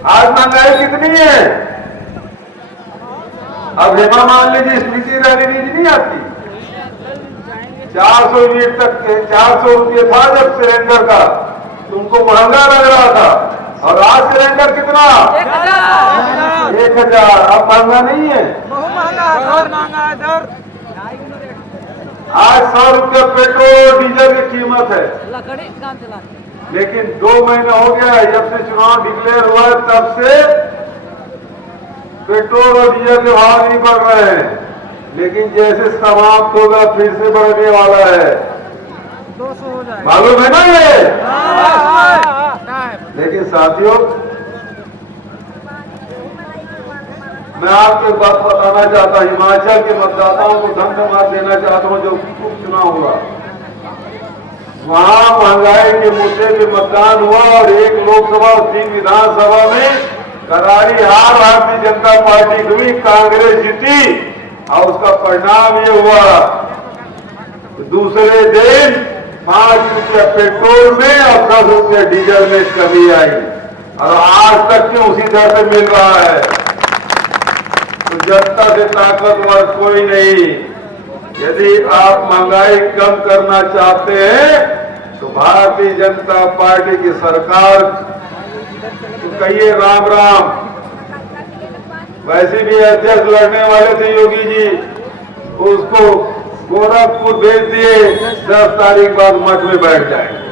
आज महंगाई कितनी है? अब हेमा मालिनी जी स्मृति ईरानी जी नहीं आती। 400 यूनिट तक 400 रुपये था जब सिलेंडर का, तुमको महंगा लग रहा था, और आज सिलेंडर कितना? 1000। अब महंगा नहीं है? महंगा है सर। आज 100 रुपये पेट्रोल डीजल की कीमत है, लेकिन 2 महीने हो गया है जब से चुनाव डिक्लेयर हुआ है, तब से पेट्रोल और डीजल के भाव नहीं बढ़ रहे हैं, लेकिन जैसे समाप्त होगा फिर से बढ़ने वाला है। 200 हो जाएगा, मालूम है ना ये? लेकिन साथियों, मैं आपको एक बात बताना चाहता हूं, हिमाचल के मतदाताओं को धन मार देना चाहता हूं। जो उपचुनाव हुआ वहां महंगाई के मुद्दे पे मतदान हुआ और 1 लोकसभा और 3 विधानसभा में करारी हार भारतीय जनता पार्टी की हुई, कांग्रेस जीती, और उसका परिणाम ये हुआ दूसरे दिन 5 रुपये पेट्रोल में और 10 रुपये डीजल में कमी आई, और आज तक क्यों उसी तरह से मिल रहा है। तो जनता से ताकतवर कोई नहीं। यदि आप महंगाई कम करना चाहते हैं तो भारतीय जनता पार्टी की सरकार तो कहिए राम राम। वैसे भी अध्यक्ष लड़ने वाले थे योगी जी, उसको गोरखपुर भेज दिए, 10 तारीख बाद मठ में बैठ जाएंगे।